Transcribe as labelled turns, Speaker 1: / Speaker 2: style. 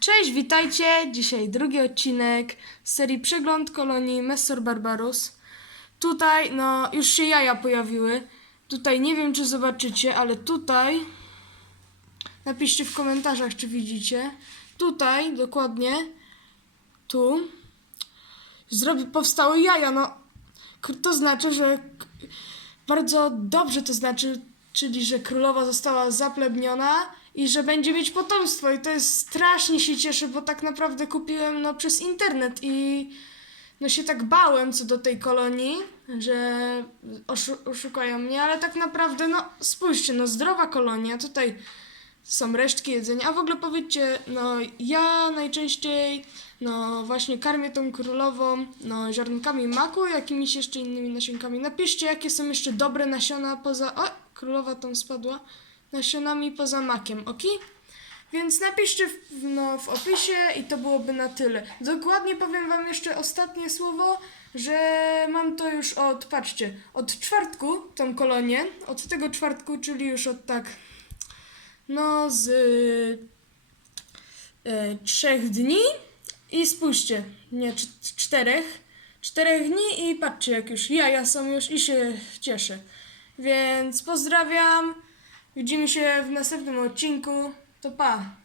Speaker 1: Cześć, witajcie! Dzisiaj drugi odcinek z serii Przegląd kolonii Messor Barbarus. Tutaj, no, już się jaja pojawiły. Tutaj nie wiem, czy zobaczycie, ale tutaj. Napiszcie w komentarzach, czy widzicie. Tutaj, dokładnie. Tu. Zrobi, powstały jaja, no. To znaczy, że. Bardzo dobrze to znaczy, czyli że królowa została zaplebniona i że będzie mieć potomstwo. I to jest strasznie się cieszę, bo tak naprawdę kupiłem no, przez internet i no się tak bałem co do tej kolonii, że oszu- oszukają mnie, ale tak naprawdę, no spójrzcie, no zdrowa kolonia, tutaj są resztki jedzenia, a w ogóle powiedzcie, no ja najczęściej, no właśnie karmię tą królową, no ziarnkami maku, jakimiś jeszcze innymi nasionkami. Napiszcie, jakie są jeszcze dobre nasiona poza, o, królowa tam spadła, nasionami poza makiem, ok? Więc napiszcie w, no, w opisie i to byłoby na tyle. Dokładnie powiem wam jeszcze ostatnie słowo, że mam to już od, patrzcie, od czwartku tą kolonię, od tego czwartku, czyli już od tak, no z e, trzech dni i spójrzcie, nie, cz- czterech, czterech dni i patrzcie jak już jaja są już i się cieszę. Więc pozdrawiam, widzimy się w następnym odcinku, to pa!